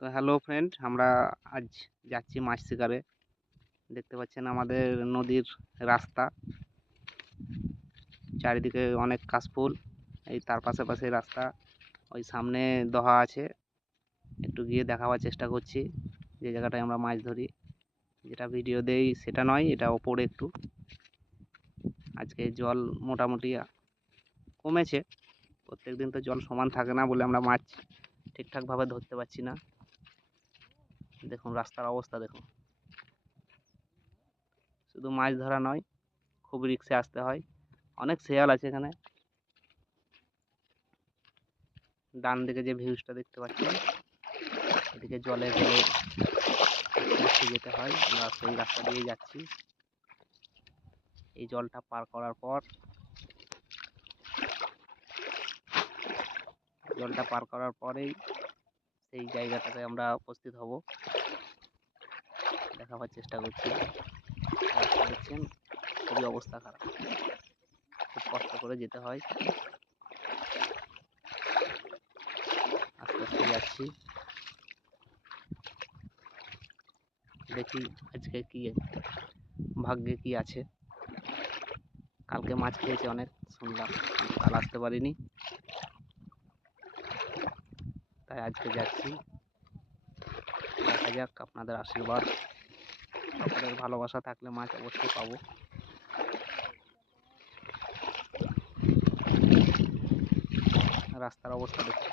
তো hello friend, আমরা আজ যাচ্ছি মাছ শিকারে। দেখতে পাচ্ছেন আমাদের নদীর রাস্তা, চারিদিকে অনেক কাশফুল। এই তার পাশে রাস্তা, ওই সামনে দহা আছে। একটু গিয়ে দেখাবার চেষ্টা করছি যে জায়গাটায় আমরা মাছ ধরি। যেটা ভিডিও দেই সেটা নয়, এটা ওপরে একটু। আজকে জল মোটামুটি কমেছে। প্রত্যেকদিন তো জল সমান থাকে না বলে আমরা মাছ ঠিকঠাকভাবে ধরতে পারছি না। দেখুন রাস্তার অবস্থা দেখুন। শুধু মাছ ধরা নয়, খুব রিক্সে আসতে হয়। অনেক শেয়াল আছে এখানে। ডান দিকে যে ভিউজটা দেখতে পাচ্ছেন, এদিকে জলে গেলে দেখতে যেতে হয়। আমরা সেই রাস্তা দিয়ে যাচ্ছি। এই জলটা পার করার পর পরেই সেই জায়গাটাতে আমরা উপস্থিত হব। দেখাবার চেষ্টা করছি। রাস্তা দেখছেন, খুবই অবস্থা খারাপ, খুব কষ্ট করে যেতে হয়। আস্তে আস্তে যাচ্ছি। দেখি আজকে কি ভাগ্যে কি আছে। কালকে মাছ খেয়েছে অনেক শুনলাম, কাল আসতে পারিনি, তাই আজকে যাচ্ছি। দেখা যাক, আপনাদের আশীর্বাদ, আপনাদের ভালোবাসা থাকলে মাছ অবশ্যই পাবো। রাস্তার অবস্থা দেখুন।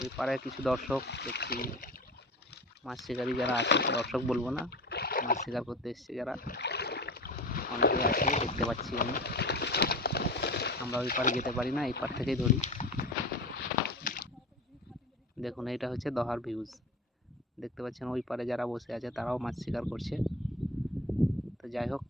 ওই পাড়ে কিছু দর্শক দেখছি, মাছ শিকারী যারা আছে, দর্শক বলবো না, মাছ শিকার করতে এসছে যারা, অনেকেই আছে দেখতে পাচ্ছি আমি। আমরা ওই পাড়ে যেতে পারি না, এই পাড় থেকেই ধরি। দেখুন এইটা হচ্ছে দহার ভিউজ। দেখতে পাচ্ছেন ওই পাড়ে যারা বসে আছে তারাও মাছ শিকার করছে। তো যাই হোক,